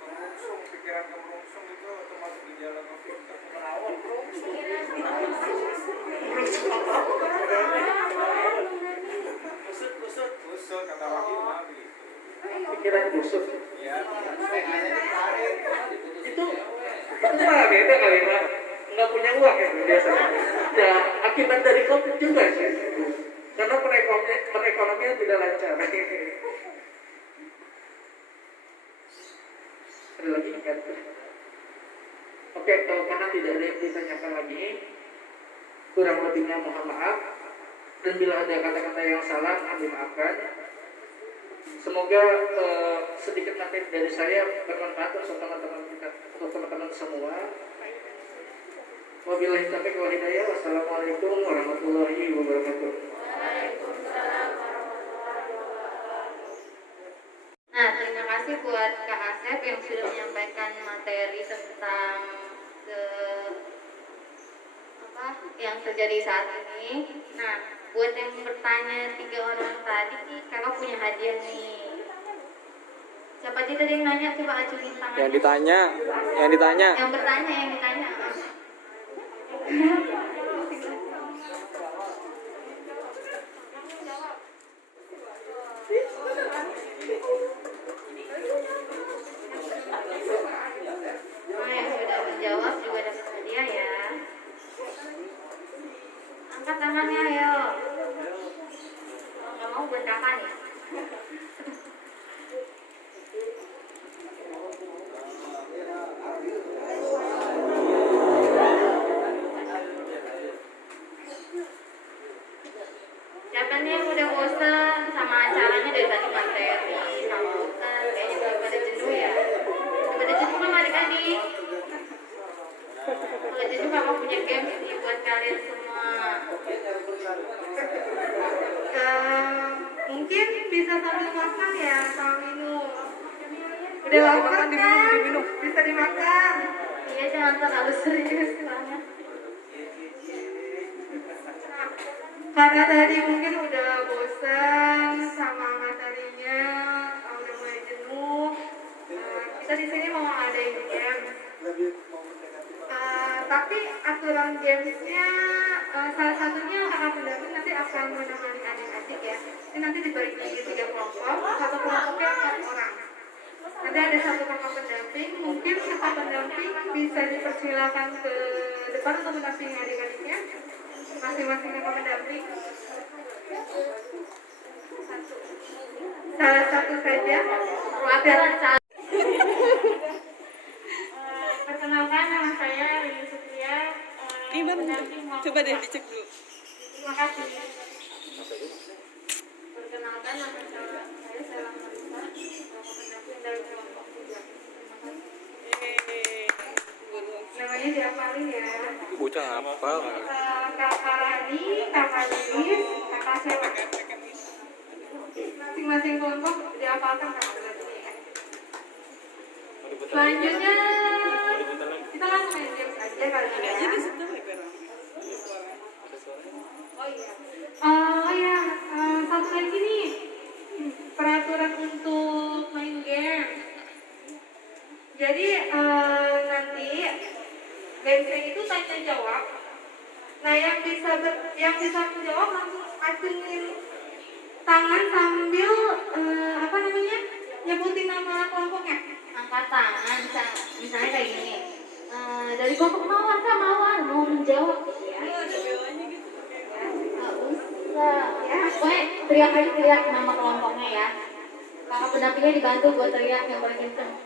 Kemerungsung, pikiran kemerungsung itu termasuk gejala COVID. Merawat kemerungsung. Kusut kata Wahyu Nabi. Pikiran busuk. Ya. Itu mah beda kali mah. Nggak punya uang ya biasanya. Ya akibat dari COVID juga sih. Karena perekonomian tidak lancar. Ada lagi kan? Oke, karena tidak ada yang ditanyakan lagi, kurang lebihnya mohon maaf. Dan bila ada kata-kata yang salah, mohon dimaafkan. Semoga sedikit materi dari saya bermanfaat untuk teman-teman kita, untuk teman-teman semua. Wabillahi taufiq wal hidayah. Wassalamualaikum warahmatullahi wabarakatuh. Nah, terima kasih buat Kak Asep yang sudah menyampaikan materi tentang yang terjadi saat ini. Nah, buat yang bertanya 3 orang tadi, kakak punya hadiah nih. Siapa aja tadi yang nanya, coba acuin tangannya. Yang ditanya. Yang ditanya. Yang sudah menjawab juga dapat hadiah ya. Angkat tangannya ayo. Nggak mau buat kapan ya? Siapa nih yang udah bosan sama acaranya dari tadi materi sama bukan, kayaknya udah pada jenuh ya. Pada jenuh kan adik-adik. Pada jenuh kakak punya games nih buat kalian semua. Mungkin bisa sambil makan ya, sama minum. Udah lapar kan? Bisa dimakan. Iya, jangan terlalu serius banget. Karena tadi mungkin udah bosan sama materinya, udah mulai jenuh. Kita di sini mau adain games. Tapi aturan gamesnya salah satunya kakak pendamping nanti akan menemani adik-adik ya. Ini nanti dibagi 3 kelompok, satu kelompoknya 4 orang. Nanti ada satu kakak pendamping, mungkin kakak pendamping bisa dipersilakan ke depan untuk mendampingi adik-adiknya. Masing-masing kakak pendamping. Salah satu saja. Pelatihan saat Perkenalkan, nama saya Rini Supriya. Coba deh dicek dulu. Terima kasih. perkenalkan nama saya Sela Marisa, pendamping dari kelompok 3. Namanya dihafalin ya. Bocah apa? Kakak Rani, kakak Lilis, kakak Sela. Masing-masing kelompok dihafalkan kakak pendampingnya ya. Selanjutnya kita langsung main games aja kali ya. Oh iya, satu lagi nih, peraturan untuk main game. Jadi nanti gamesnya itu tanya jawab. Nah yang bisa menjawab langsung acungin tangan sambil nyebutin nama kelompoknya. Angkat tangan, misalnya kayak gini. Dari kelompok mawar kak, mawar mau menjawab gitu ya. Nggak usah ya, pokoknya teriak nama kelompoknya ya. Kakak pendampingnya dibantu buat teriak yang paling kenceng.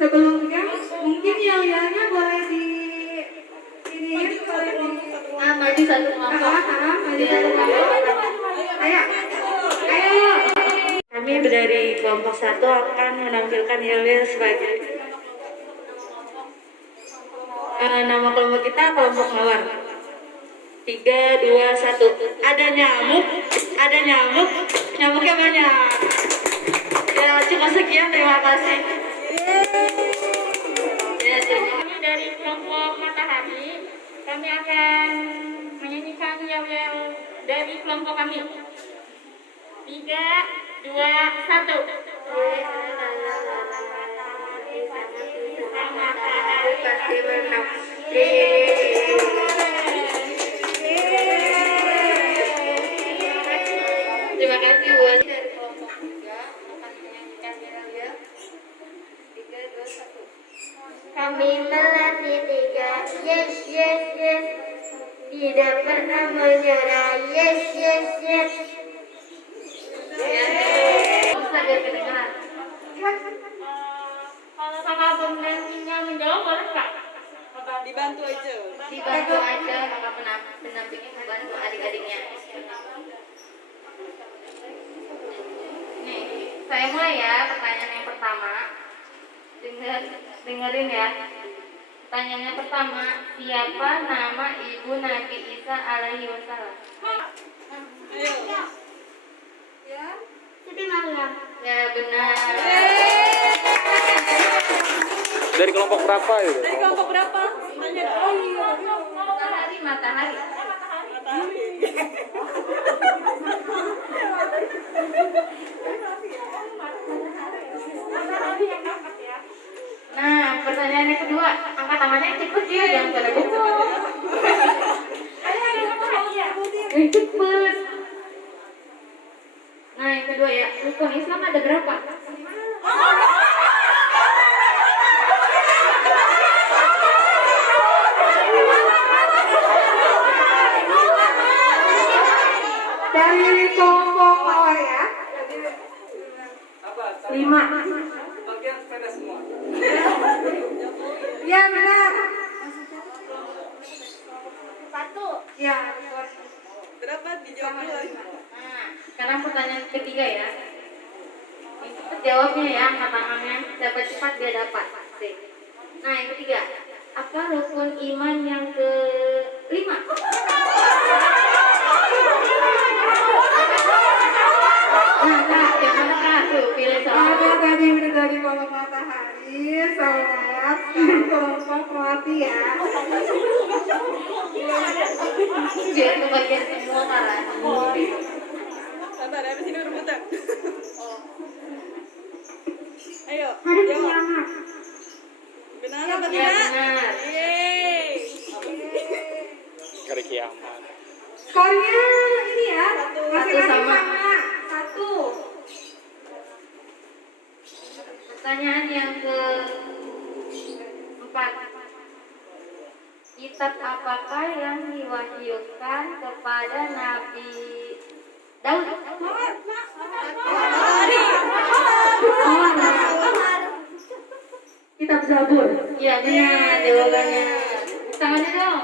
Sebelum games mungkin yel-yelnya boleh di Maju satu kelompok. Ayo. Kami dari kelompok 1 akan menampilkan yel-yel sebagai nama kelompok kita kelompok mawar. 3, 2, 1. Ada nyamuk, nyamuknya banyak. Ya cukup sekian, terima kasih. Ya, kami dari kelompok matahari, kami akan menyanyikan yel-yel dari kelompok kami. 3, 2, 1. Matahari pasti menang. Terima kasih buat dari kelompok 3 akan menyanyikan yel-yel. 3, 2, 1. Kami melatih 3, yes, yes, yes. Tidak pernah menyerah, yes, yes, yes. Bisa biar kedengeran. Kalau kakak pendampingnya menjawab boleh nggak? Dibantu aja. Dibantu aja kakak pendampingnya membantu adik-adiknya. Nih, saya mulai ya pertanyaan yang pertama. Dengerin ya. Pertanyaan yang pertama, siapa nama ibu Nabi Isa alaihi wasallam? Ayo. Ya. Siti Maryam. Ya benar. Dari kelompok berapa itu? Dari kelompok berapa? Tanya. Oh iya. Matahari. Nah, pertanyaan yang kedua, angkat tangannya cepet ya, jangan pada bengong. Cepet. Nah, yang kedua ya, rukun Islam ada berapa? Dari kelompok mawar ya. 5. Bagian sepeda semua. Ya benar. 1. Ya. Berapa dijawab dulu? Nah, sekarang pertanyaan ketiga ya. Yang cepat jawabnya ya, angkat tangannya. Siapa cepat dia dapat. Oke. Nah, yang ketiga, apa rukun iman yang ke-5? Nah, Kak, yang mana Kak? Tuh, pilih salah. Ada tadi udah dari kelompok matahari, sholat, kelompok melati ya. Biar kebagian semua Kak. Sabar, habis ini rebutan. Ayo, Hari jawab. kiamat. Benar apa Ya tidak? benar. Ustadz apakah yang diwahyukan kepada Nabi Daud? Kitab Zabur. Iya benar jawabannya. Tangannya dong.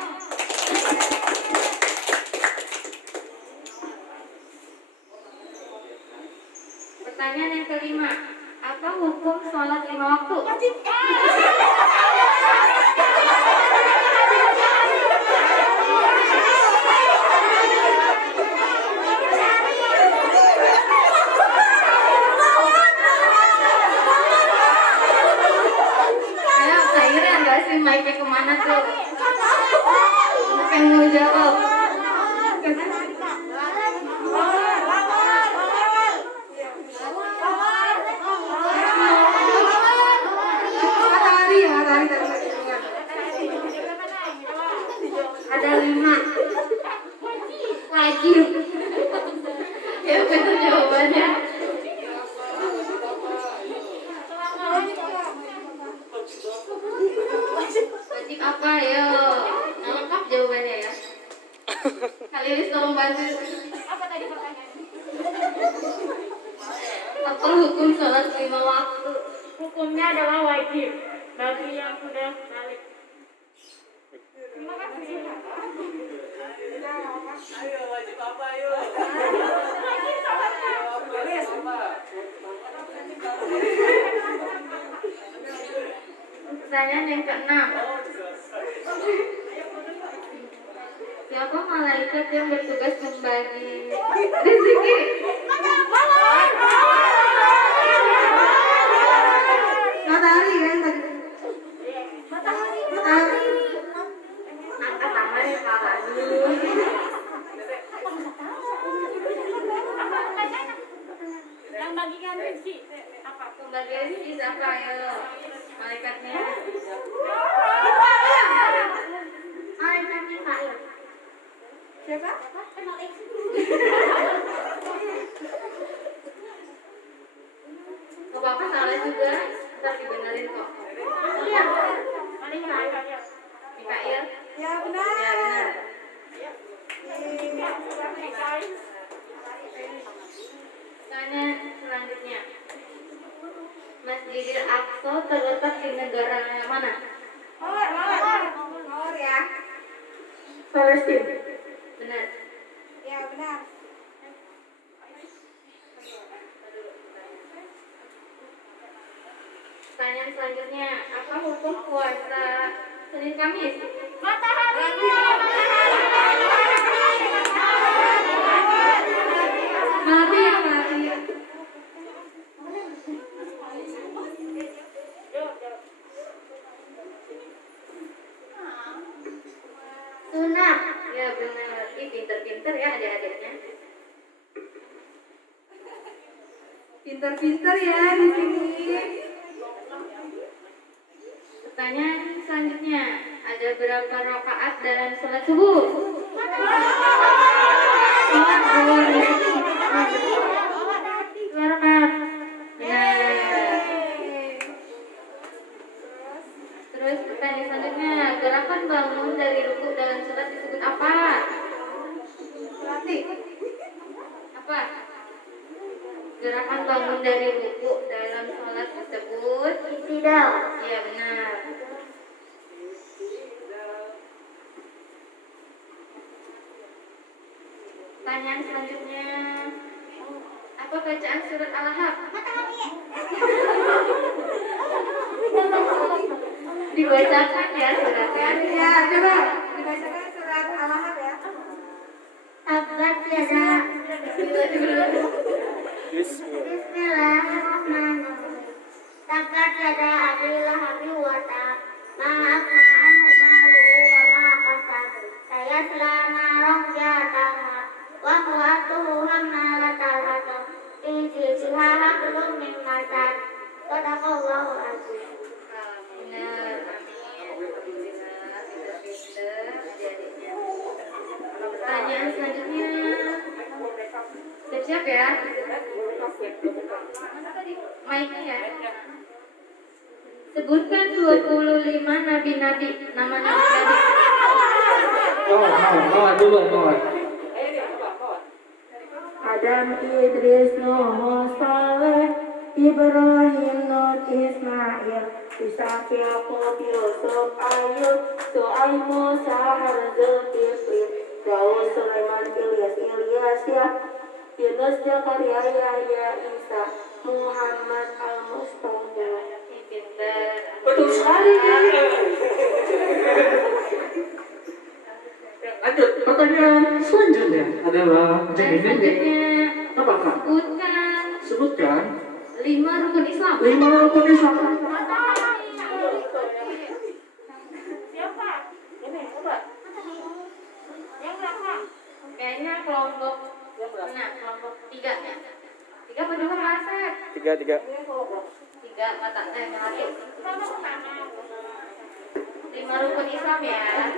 Pertanyaan yang kelima, apa hukum sholat 5 waktu? Ayo, Khaira nggak sih mic-nya kemana tuh? Bukan mau jawab. Matahari ya, matahari tadi. Ada 5 wajib. Ya benar jawabannya. Wajib apa ya? Nah, lengkap jawabannya ya. Kali ini tolong bantu. Apa tadi pertanyaannya? Apa hukum sholat 5 waktu? Hukumnya adalah wajib bagi yang sudah balik. Terima kasih. Ayo, wajib apa ayo? Pertanyaan yang ke-6. Siapa malaikat yang bertugas membagi rezeki? Matahari kan tadi. Angkat tangan ya kakak dulu. Yang bagikan rezeki apa? Pembagian rezeki siapa ya? Malaikatnya. Malaikatnya Pak. Siapa? Gak apa-apa salah juga, ntar dibenerin kok. Iya. Mana malaikatnya? Mikail. Ya benar. Ya benar. Pertanyaan selanjutnya. Masjidil Aqsa terletak di negara mana? Mawar ya. Palestina. Benar. Ya benar. Pertanyaan selanjutnya, apa hukum puasa Senin Kamis? Mati ya mati. Sunat. Ya benar. Ih pinter-pinter ya adik-adiknya. Pintar-pintar ya di sini. Pertanyaan selanjutnya, ada berapa rakaat dalam sholat subuh? Sholat zuhur. 2 rakaat. Benar. Terus pertanyaan selanjutnya, gerakan bangun dari rukuk dalam sholat disebut apa? Mati. Apa? Gerakan bangun dari rukuk dalam sholat disebut i'tidal. Iya benar. Pertanyaan selanjutnya, apa bacaan surat Al-Ahqaf? Dibacakan ya suratnya. Ya coba dibacakan surat Al-Ahqaf ya. Tabat yada. Bismillahirrahmanirrahim. Tabat yada Abi Lahab wa tab. Ma agna anhu maluhu wa ma kasab. Sayasla naran jahannam wa imra'atuhu hammalatal hatab. Fi jidha hablum min masad. Shadaqallahul azim. Benar, amin. Pertanyaan selanjutnya. Siap-siap ya. Mic-nya ya. Sebutkan 25 nabi-nabi. Nama nabi-nabi. Mawar duluan, Mawar. Adam, Idris, Nuh, Saleh, Ibrahim, Nuh, Ismail, Ishak, Yakub, Yusuf, Ayub, Su'aib, Musa, Harun, Zulkifli, Daud, Sulaiman, Ilyas, Yunus, Zakaria, Yahya, Isa, Muhammad, Al-Mustafa. Pinter. Betul sekali. Lanjut, pertanyaan selanjutnya adalah Selanjutnya, apa Kak? Sebutkan 5 rukun Islam. 5 rukun Islam. Siapa? Ini, coba. Yang berapa? Kayaknya kelompok mana? Kelompok 3 ya? 3 apa 2 Kak Asep? 3 3. 3 kata Melati. 5 rukun Islam ya.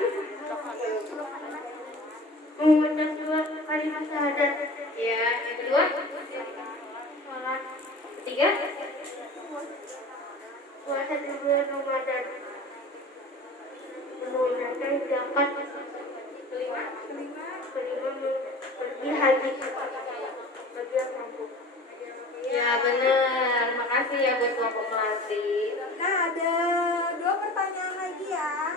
Mengucap 2 kalimat syahadat. Ya, yang kedua? Sholat. Ketiga? Puasa di bulan Ramadan. Menunaikan zakat. Kelima pergi haji. Bagi yang mampu. Ya benar, makasih ya buat kelompok Melati. Nah, ada 2 pertanyaan lagi ya.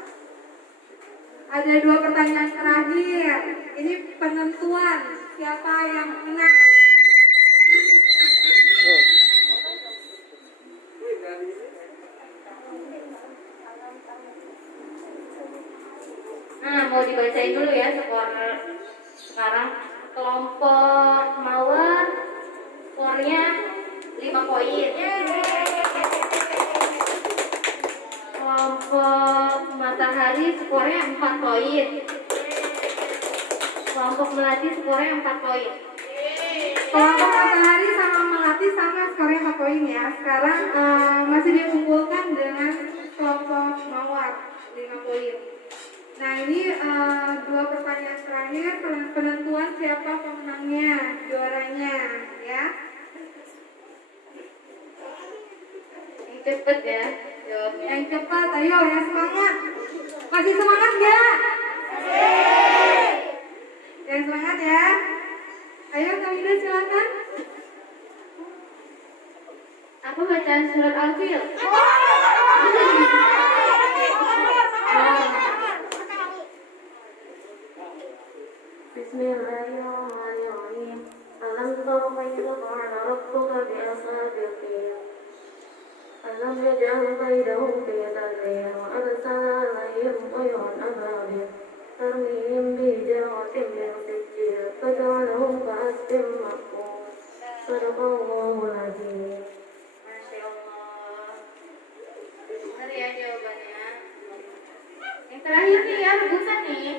Ada 2 pertanyaan terakhir. Ini penentuan siapa yang menang. Nah, mau dibacain dulu ya skor sekarang. Kelompok Mawar skornya 5 poin. Kelompok Matahari skornya 4 poin. Kelompok Melati skornya 4 poin. Kelompok Matahari sama Melati sama skornya 4 poin ya. Sekarang masih dikumpulkan dengan kelompok Mawar 5 poin. Nah ini 2 pertanyaan terakhir penentuan siapa pemenangnya, juaranya ya. Yang cepet ya jawabnya. Yang cepat, ayo ya semangat. Masih semangat nggak? Yang semangat ya. Ayo Kamila silakan. Apa bacaan surat Al-Fil? Bismillahirrahmanirrahim. Alam tara kaifa fa'ala rabbuka bi ashabil fil. Alam yaj'al kaydahum fi tadlil wa arsala 'alayhim tayran ababil tarmihim bijaratin min sijil faj'alahum ka'asfin ma'kul. Sadaqallahul azim. Masya Allah. Benar ya jawabannya. Yang terakhir nih ya, rebutan nih.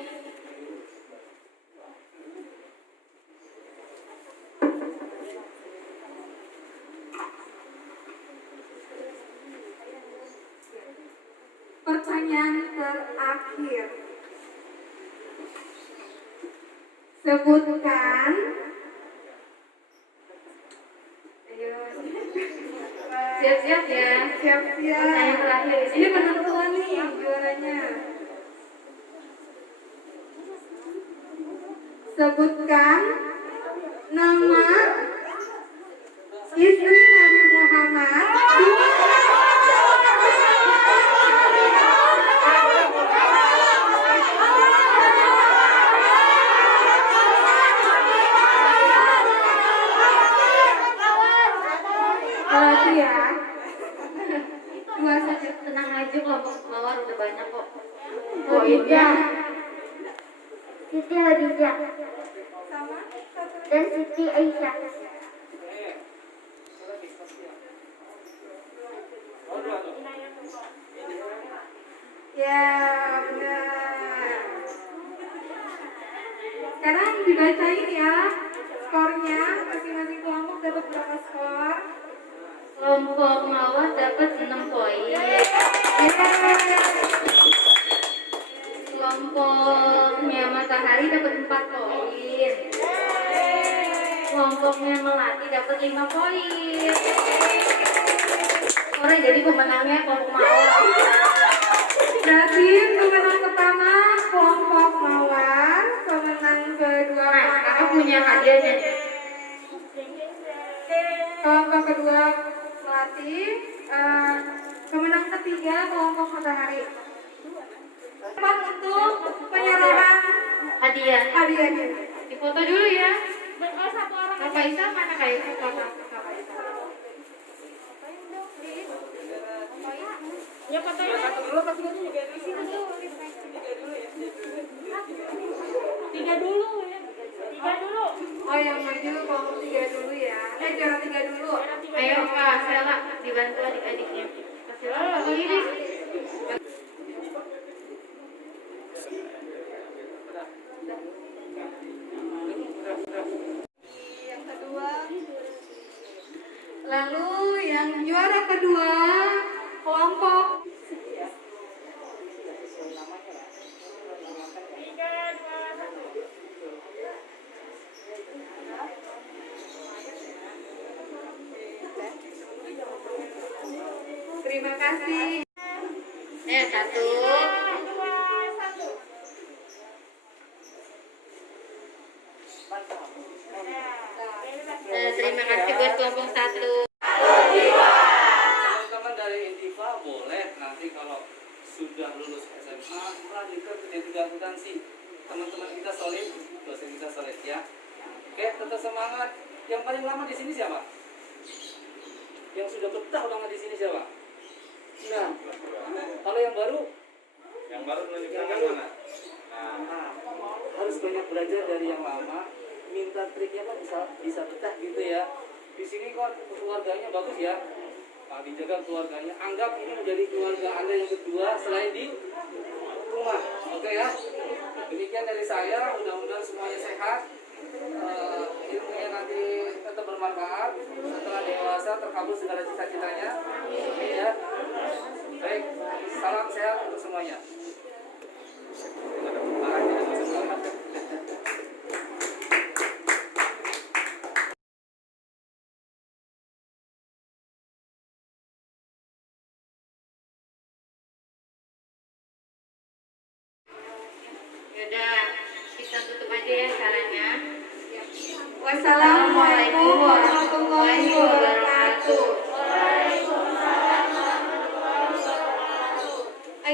Pertanyaan terakhir. Sebutkan. Ayo. Siap-siap ya. Siap-siap. Pertanyaan terakhir. Ini penentuan nih juaranya. Sebutkan nama istri Nabi Muhammad. Ya. 2 saja. Tenang aja, kelompok Mawar udah banyak kok. Oh iya. Siti Khadijah Sama dan Siti Aisyah. ya benar. Sekarang dibacain ya skornya, masing-masing kelompok dapat berapa skor. Kelompok Mawar dapat 6 poin. Kelompoknya Matahari dapat 4 poin. Kelompoknya Melati dapat 5 poin. Sore jadi pemenangnya kelompok Mawar. Berarti pemenang pertama ketiga kelompok matahari. Tempat untuk penyerahan hadiahnya. Difoto dulu ya. Satu orang. Kak Faisal mana kayak foto? Ya fotonya. Satu dulu apa tiga dulu? Tiga dulu ya. Oh yang maju kelompok tiga dulu ya. Juara tiga dulu. Ayo Kak Sela dibantu adik-adiknya. Kasih diri. Yang kedua. Lalu yang juara kedua kelompok terima kasih. Satu. Terima kasih buat kelompok 1. Teman-teman dari Intiva boleh nanti kalau sudah lulus SMA melanjutkan ke jenjang akuntansi. Teman-teman kita solid, dosen kita solid ya. Oke, tetap semangat. Yang paling lama di sini siapa? Yang sudah betah banget di sini siapa? Nah, kalau yang baru? Yang baru melanjutkan yang mana? Nah, harus banyak belajar dari yang lama. Minta triknya kan bisa betah gitu ya. Di sini kok keluarganya bagus ya. Pak dijaga keluarganya. Anggap ini menjadi keluarga Anda yang kedua selain di rumah. Oke ya. Demikian dari saya. Mudah-mudahan semuanya sehat. Ilmunya nanti tetap bermanfaat. Setelah dewasa terkabul segala cita-citanya. Oke ya. Baik. Salam sehat untuk semuanya. Yaudah, kita tutup aja ya caranya. Wassalamualaikum warahmatullahi wabarakatuh.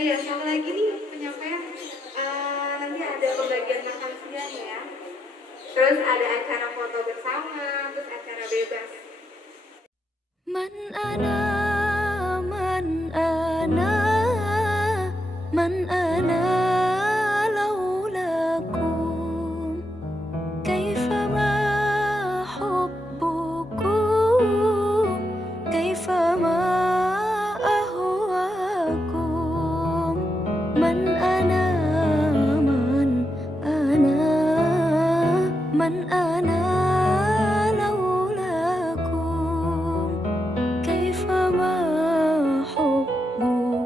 Iya, sama lagi nih penyampaian. Nanti ada pembagian makan siang ya. Terus ada acara foto bersama, terus acara bebas. Man ana, man ana, man ana. Man ana